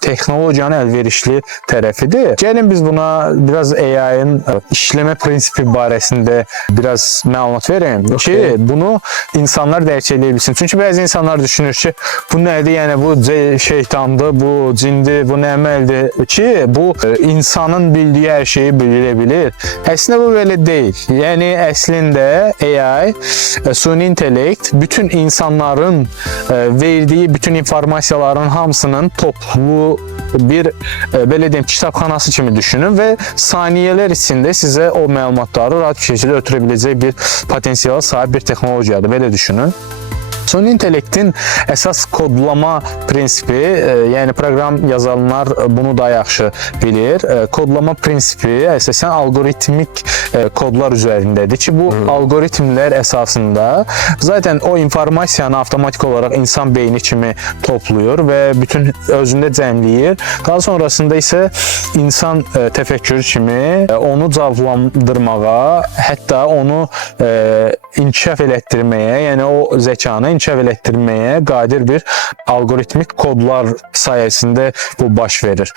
texnologiyanın əlverişli tərəfidir. Gəlin biz buna biraz AI-ın işləmə prinsipi barəsində biraz məlumat vereyim ki, bunu insanlar dərk edə bilsin. Çünki bəzi insanlar düşünür ki, bu nədir? Yəni bu şeytandır, bu cindir, bu nə əməldir ki, bu insanın bildiyi hər şeyi bilə bilir. Əslində bu belə deyil. Yəni əslində AI, süni intellekt bütün insanların verdiyi bütün informasiyaların hamısının toplu bir belə deyim kitabxanası kimi düşünün və saniyələr içində sizə o məlumatları rahat bir şəkildə ötürə biləcək bir potensiala sahib bir texnologiyadır. Belə düşünün. Süni intellektin əsas kodlama prinsipi, yəni proqram yazanlar bunu da yaxşı bilir. Kodlama prinsipi əsasən algoritmik kodlar üzərindədir ki, bu algoritmlər əsasında zaten o informasiyanı avtomatik olaraq insan beyni kimi toplayır və bütün özündə cəmləyir. Daha sonrasında isə insan təfəkkürü kimi onu cavablandırmağa, hətta onu inkişaf elətdirməyə, yəni o zəkanı inkişaf elətdirməyə qadir bir algoritmik kodlar sayəsində bu baş verir.